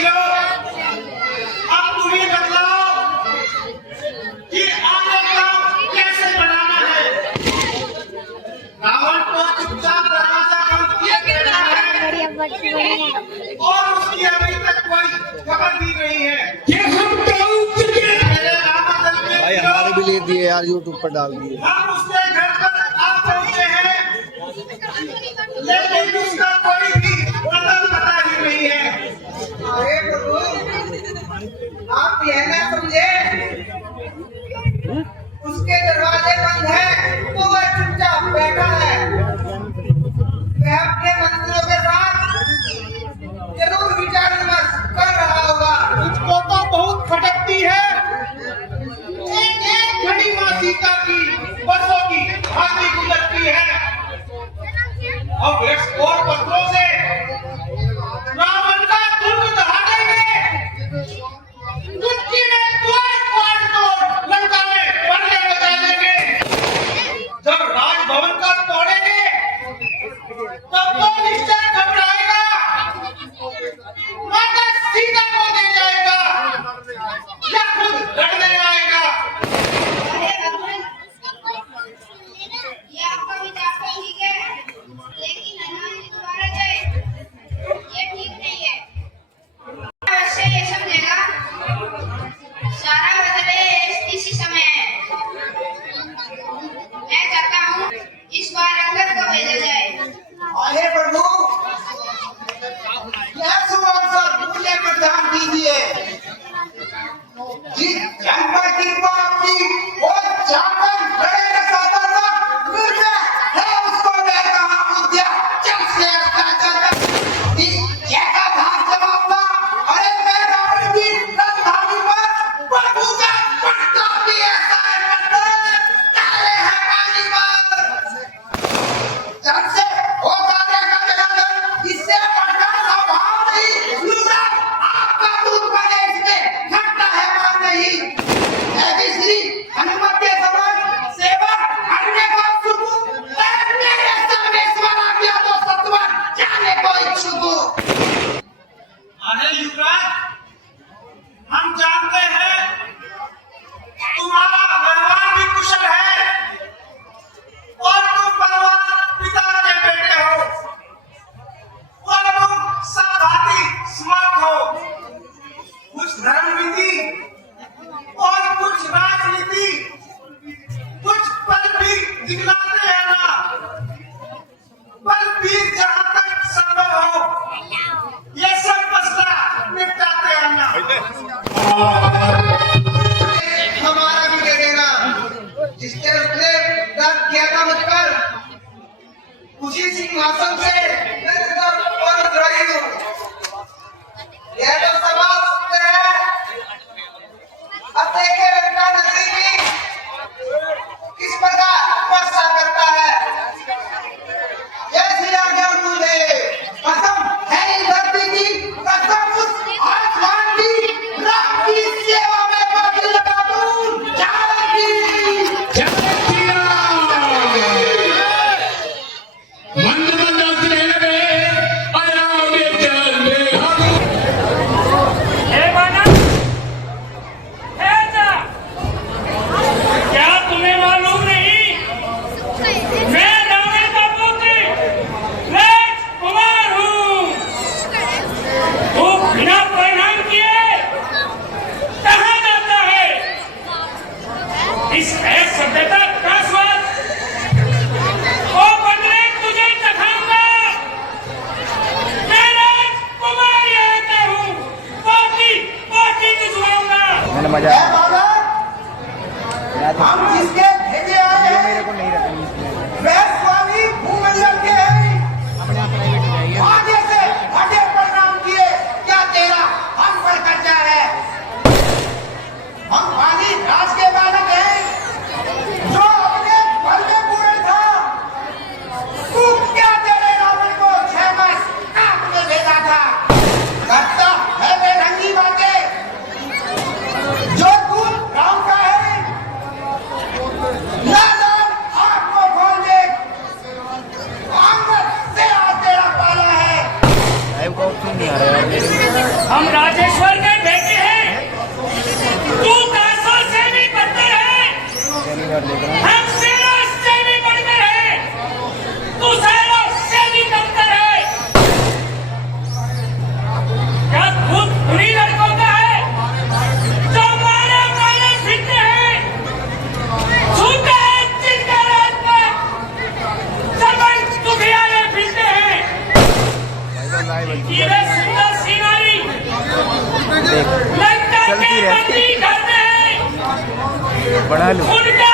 वीरों, अब तुम ही बतलाओ कि आगे का कैसे बनाना है। रावण को चुपचाप दरवाजा बंद किया गया है और उसकी अभी तक कोई खबर दी गई है। भाई हमारे भी ले दिए यार, यूट्यूब पर डाल दिए। हम उसके घर पर आ पहुंचे हैं, लेकिन उसका कोई भी पता ही नहीं है। अरे प्रभु, आप यह ना समझे, उसके दरवाजे बंद है तो वह चुपचाप बैठा है। वह अपने मंत्रियों के साथ जरूर विचार विमर्श कर रहा होगा। मुझको तो बहुत खटकती है, एक घड़ी मां सीता की बरसों की भांति गुजरती है। अब वृक्ष और पत्थरों से रावण का दुर्ग दहा देंगे, चुटकी में द्वार तोड़ लंका में परले बजा देंगे। जब राजभवन का तोड़ेंगे तब तो निश्चय घबराएगा, माता सीता को दे जाएगा या खुद लड़ने आएगा। ये आपका विचार तो ठीक है, लेकिन हनुमान जी दोबारा जाए ये ठीक नहीं है। अवश्य ये समझेगा सारा बदले इसी समय है। मैं चाहता हूँ इस बार अंगद को भेजा जाए। अरे प्रभु, यह शुभ अवसर मुझे प्रदान कीजिए। जिस जनपद की को आपकी वो जाकर बड़े रसाता था, फिर से है उसको मैं कहा मुद्दा चल से चल इस जैसा भाग जमाऊंगा। अरे मैं रावण की राजधानी पर प्रभु का पड़ता भी ऐसा है, तारे हैं पानी पर जब से होता देखा जगह इससे बढ़कर स्वभाव नहीं लूटा। आपका दूध बने इसमें घटना है मान नहीं। ऐसी श्री हनुमत के समान सेवा करने को सुखू, मेरे सर्वेश्वर आज्ञा तो सत्वर जाने को इच्छुक हूँ। अरे युवराज, हम जानते हैं तुम्हारा व्यवहार भी कुशल है और तुम बलवान पिता के बेटे हो और तुम सद्भाती स्मार्ट हो। कुछ धर्मनीति और कुछ राजनीति, कुछ पल भी दिखलाते हैं ना, पल भी जहाँ तक संभव हो ये सब मसला निपटाते हैं ना। हमारा भी दे देना, जिसने उसने दर्द किया था मुझ पर, उसी सिंहासन से मैं और रही हूँ। यह तो समाज सुनते हैं, अब देखे लंका नगरी की किस प्रकार वर्षा करता है। जैसी आज्ञा तूने, कसम है इस धरती की, कसम उस आसमान की, राम की सेवा में बाजी लगा दूं, जानकी मजा हम जिसके भेजे आए हैं मेरे को नहीं रखनी इसमें। वह स्वामी भूमंडल के हैं। आगे से हटे प्रणाम किए, क्या तेरा हम पर कब्जा है। हम वाली राज के बालक हैं, जो अपने बल में पूरे था। तू क्या तेरे रावण को 6 मास काट में भेजा था। करता है बेढंगी बातें, जो हम राजेश्वर के बेटे हैं, तू दासों से भी बदतर है, हम शेरों से भी बढ़कर है, तू शेरों से भी कमतर है। क्या खुद उन्हीं लड़कों का है जो मारे मारे फिरते हैं, छूते हैं जिनका रात में सरपंच दुखियारे फिरते हैं। ये सुंदर सीनारी लगता के बंदी करते हैं, बढ़ा लो। उनका